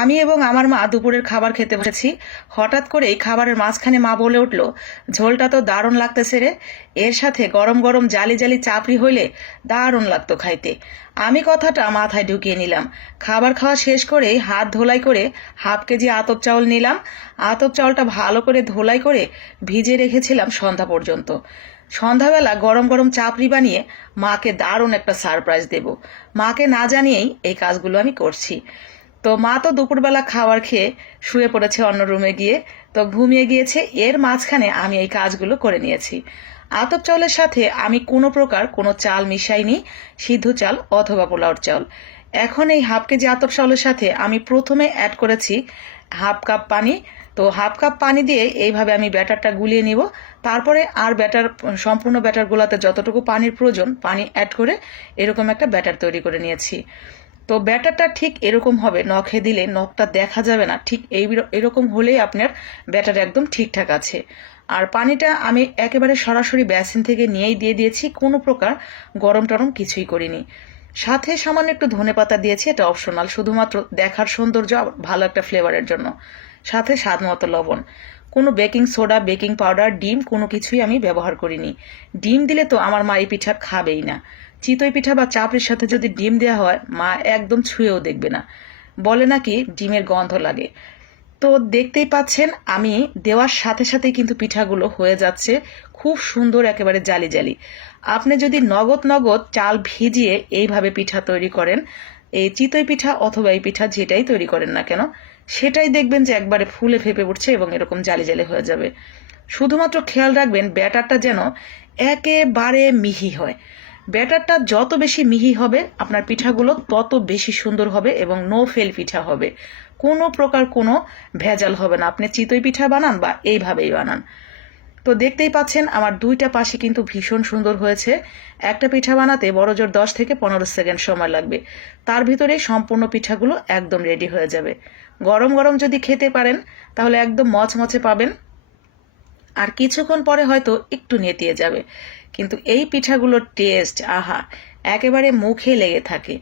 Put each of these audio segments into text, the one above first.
আমি এবং আমার মা দুপুরের খাবার খেতে বসেছি। হঠাৎ করেই খাবারের মাঝখানে মা বলে উঠল, ঝোলটা তো দারুণ লাগতেছে রে, এর সাথে গরম গরম জালি জালি চাপড়ি হইলে দারুণ লাগতো খাইতে। আমি কথাটা মাথায় ঢুকিয়ে নিলাম। খাবার খাওয়া শেষ করেই হাত ধোলাই করে হাফ কেজি আতপ চাউল নিলাম। আতপ চাউলটা ভালো করে ধোলাই করে ভিজে রেখেছিলাম সন্ধ্যা পর্যন্ত। সন্ধ্যাবেলা গরম গরম চাপড়ি বানিয়ে মাকে দারুণ একটা সারপ্রাইজ দেব। মাকে না জানিয়েই এই কাজগুলো আমি করছি। তো মা তো দুপুরবেলা খাবার খেয়ে শুয়ে পড়েছে অন্য রুমে গিয়ে, তো ঘুমিয়ে গিয়েছে। এর মাঝখানে আমি এই কাজগুলো করে নিয়েছি। আতপ চাউলের সাথে আমি কোনো প্রকার কোনো চাল মিশাইনি, সিদ্ধ চাল অথবা পোলাওর চাল। এখন এই হাফ কেজি আতপ চাউলের সাথে আমি প্রথমে অ্যাড করেছি হাফ কাপ পানি। তো হাফ কাপ পানি দিয়ে এইভাবে আমি ব্যাটারটা গুলিয়ে নিব। তারপরে আর সম্পূর্ণ ব্যাটার গোলাতে যতটুকু পানির প্রয়োজন পানি অ্যাড করে এরকম একটা ব্যাটার তৈরি করে নিয়েছি। তো ব্যাটারটা ঠিক এরকম হবে, নখে দিলে নখটা দেখা যাবে না, ঠিক এরকম হলেই আপনার ব্যাটার একদম ঠিকঠাক আছে। আর পানিটা আমি একেবারে সরাসরি বেসিন থেকে নিয়েই দিয়ে দিয়েছি, কোনো প্রকার গরম টরম কিছুই করিনি। সাথে সামান্য একটু ধনেপাতা দিয়েছি, এটা অপশনাল, শুধুমাত্র দেখার সৌন্দর্য, ভালো একটা ফ্লেভারের জন্য। সাথে স্বাদ মতো লবণ। কোনো বেকিং সোডা, বেকিং পাউডার, ডিম কোনো কিছুই আমি ব্যবহার করিনি। ডিম দিলে তো আমার মা এই পিঠা খাবেই না। চিতই পিঠা বা চাপড়ির সাথে যদি ডিম দেওয়া হয় মা একদম ছুঁয়েও দেখবে না, বলে নাকি ডিমের গন্ধ লাগে। তো দেখতেই পাচ্ছেন আমি দেওয়ার সাথে সাথেই কিন্তু পিঠাগুলো হয়ে যাচ্ছে খুব সুন্দর, একেবারে জালি জালি। আপনি যদি নগদ নগদ চাল ভিজিয়ে এইভাবে পিঠা তৈরি করেন, এই চিতই পিঠা অথবা এই পিঠা যেটাই তৈরি করেন না কেন, সেটাই দেখবেন যে একবারে ফুলে ফেপে উঠছে এবং এরকম জালি জালি হয়ে যাবে। শুধুমাত্র খেয়াল রাখবেন ব্যাটারটা যেন একেবারে মিহি হয়। ব্যাটারটা যত বেশি মিহি হবে আপনার পিঠাগুলো তত বেশি সুন্দর হবে এবং নো ফেল পিঠা হবে। কোনো প্রকার কোনো ভেজাল হবে না, আপনি চিতই পিঠা বানান বা এইভাবেই বানান। তো দেখতেই পাচ্ছেন আমার দুইটা পাশে কিন্তু ভীষণ সুন্দর হয়েছে। একটা পিঠা বানাতে বড়জোর 10 থেকে 15 সেকেন্ড সময় লাগবে, তার ভিতরে সম্পূর্ণ পিঠাগুলো একদম রেডি হয়ে যাবে। গরম গরম যদি খেতে পারেন তাহলে একদম মচমচে পাবেন, আর কিছুক্ষণ পরে হয়তো একটু নেতিয়ে যাবে, কিন্তু এই পিঠাগুলোর টেস্ট আহা, একেবারে মুখে লেগে থাকে।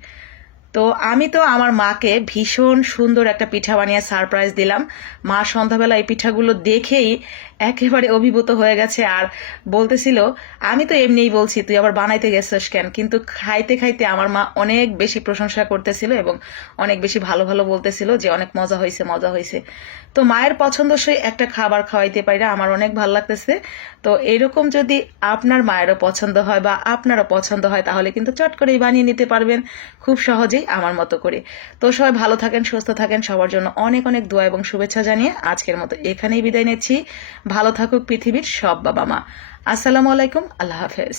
তো আমি তো আমার মাকে ভীষণ সুন্দর একটা পিঠা বানিয়ে সারপ্রাইজ দিলাম। মা সন্ধ্যাবেলা এই পিঠাগুলো দেখেই একেবারে অভিভূত হয়ে গেছে, আর বলতেছিল আমি তো এমনিই বলছি তুই আবার বানাইতে গেছিস কেন, কিন্তু খাইতে খাইতে আমার মা অনেক বেশি প্রশংসা করতেছিল এবং অনেক বেশি ভালো ভালো বলতেছিল যে অনেক মজা হয়েছে মজা হয়েছে। তো মায়ের পছন্দসই একটা খাবার খাওয়াইতে পারি, আমার অনেক ভালো লাগতেছে। তো এরকম যদি আপনার মায়েরও পছন্দ হয় বা আপনারও পছন্দ হয় তাহলে কিন্তু চট করেই বানিয়ে নিতে পারবেন খুব সহজেই আমার মতো করে। তো সবাই ভালো থাকেন, সুস্থ থাকেন, সবার জন্য অনেক অনেক দোয়া এবং শুভেচ্ছা জানিয়ে আজকের মতো এখানেই বিদায় নিচ্ছি। ভালো থাকুক পৃথিবীর সব বাবা মা। আসসালামু আলাইকুম, আল্লাহ হাফেজ।